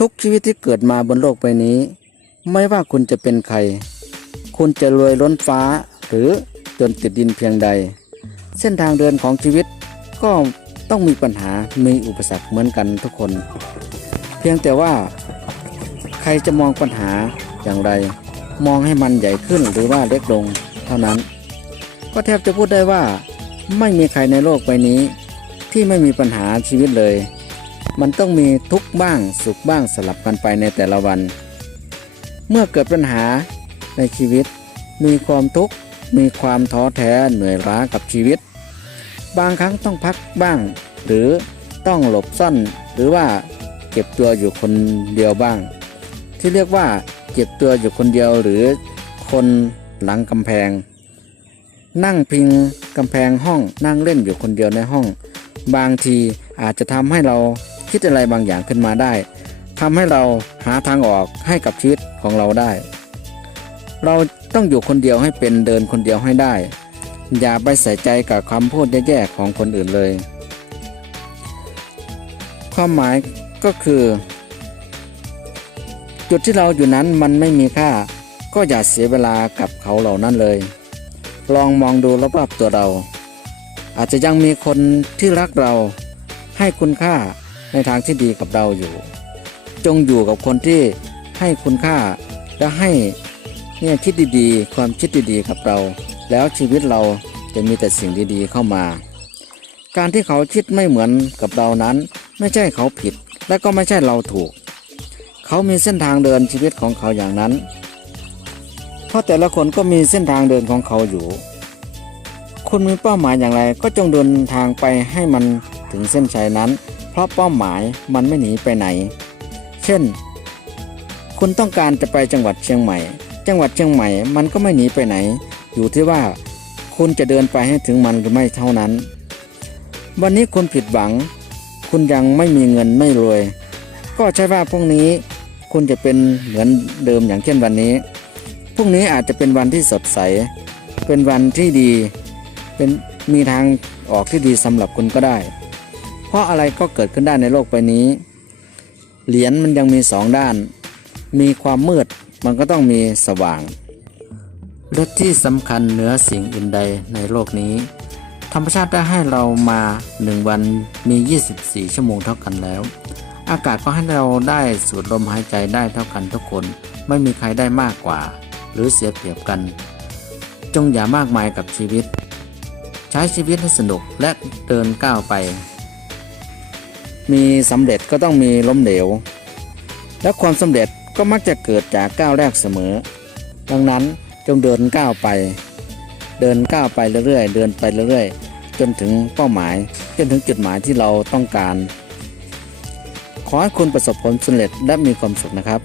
ทุกชีวิตที่เกิดมาบนโลกใบนี้ ไม่ว่าคุณจะเป็นใคร คุณจะรวยล้นฟ้าหรือจนติดดินเพียงใด เส้นทางเดินของชีวิตก็ต้องมีปัญหา มีอุปสรรคเหมือนกันทุกคน เพียงแต่ว่า ใครจะมองปัญหาอย่างไร มองให้มันใหญ่ขึ้นหรือว่าเล็กลงเท่านั้น ก็แทบจะพูดได้ว่า ไม่มีใครในโลกใบนี้ ที่ไม่มีปัญหาชีวิตเลย มันต้องมีทุกบ้างสุขบ้างสลับกันไปในแต่ละวัน เมื่อเกิดปัญหาในชีวิต มีความทุกข์มีความท้อแท้เหนื่อยล้ากับชีวิต บางครั้งต้องพักบ้าง หรือต้องหลบซ่อนหรือว่าเก็บตัวอยู่คนเดียวบ้าง ที่เรียกว่าเก็บตัวอยู่คนเดียวหรือคนหลังกำแพง นั่งพิงกำแพงห้องนั่งเล่นอยู่คนเดียวในห้อง บางทีอาจจะทำให้เรา คิดอะไรบางอย่างขึ้นมาได้ทำให้เราหาทางออกให้กับชีวิตของเราได้ เราต้องอยู่คนเดียวให้เป็นเดินคนเดียวให้ได้ อย่าไปใส่ใจกับคำพูดแย่ๆของคนอื่นเลย ความหมายก็คือ จุดที่เราอยู่นั้นมันไม่มีค่า ก็อย่าเสียเวลากับเขาเหล่านั้นเลย ลองมองดูรอบๆตัวเรา อาจจะยังมีคนที่รักเราให้คุณค่า ในทางที่ดีกับเราอยู่ จงอยู่กับคนที่ให้คุณค่าและให้เนี่ยคิดดีๆ ความคิดดีๆกับเรา แล้วชีวิตเราจะมีแต่สิ่งดีๆเข้ามา การที่เขาคิดไม่เหมือนกับเรานั้น ไม่ใช่เขาผิด และก็ไม่ใช่เราถูก เขามีเส้นทางเดินชีวิตของเขาอย่างนั้น เพราะแต่ละคนก็มีเส้นทางเดินของเขาอยู่ คุณมีเป้าหมายอย่างไรก็จงเดินทางไปให้มันถึงเส้นชัยนั้น ราะเป้าหมายมันไม่หนีไปไหน เช่น คุณต้องการจะไปจังหวัดเชียงใหม่ จังหวัดเชียงใหม่มันก็ไม่หนีไปไหน อยู่ที่ว่า คุณจะเดินไปให้ถึงมันหรือไม่เท่านั้น วันนี้คุณผิดหวัง คุณยังไม่มีเงินไม่รวย ก็ใช่ว่าพรุ่งนี้คุณจะเป็นเหมือนเดิมอย่างเช่นวันนี้ พรุ่งนี้อาจจะเป็นวันที่สดใส เป็นวันที่ดี เป็นมีทางออกที่ดีสำหรับคุณก็ได้ เพราะอะไรก็เกิดขึ้นได้ในโลกใบนี้ เหรียญมันยังมีสองด้าน มีความมืดมันก็ต้องมีสว่าง และที่สำคัญเหนือสิ่งอื่นใดในโลกนี้ ธรรมชาติได้ให้เรามาหนึ่งวันมี 24 ชั่วโมงเท่ากันแล้ว อากาศก็ให้เราได้สูดลมหายใจได้เท่ากันทุกคน ไม่มีใครได้มากกว่า หรือเสียเปรียบกัน จงอย่ามากมายกับชีวิต ใช้ชีวิตให้สนุกและเดินก้าวไป มีสำเร็จก็ต้องมีล้มเหลว และความสำเร็จก็มักจะเกิดจากก้าวแรกเสมอ ดังนั้นจงเดินก้าวไป เดินก้าวไปเรื่อยๆ เดินไปเรื่อยๆ จนถึงเป้าหมาย จนถึงจุดหมายที่เราต้องการ ขอให้คุณประสบผลสำเร็จและมีความสุขนะครับ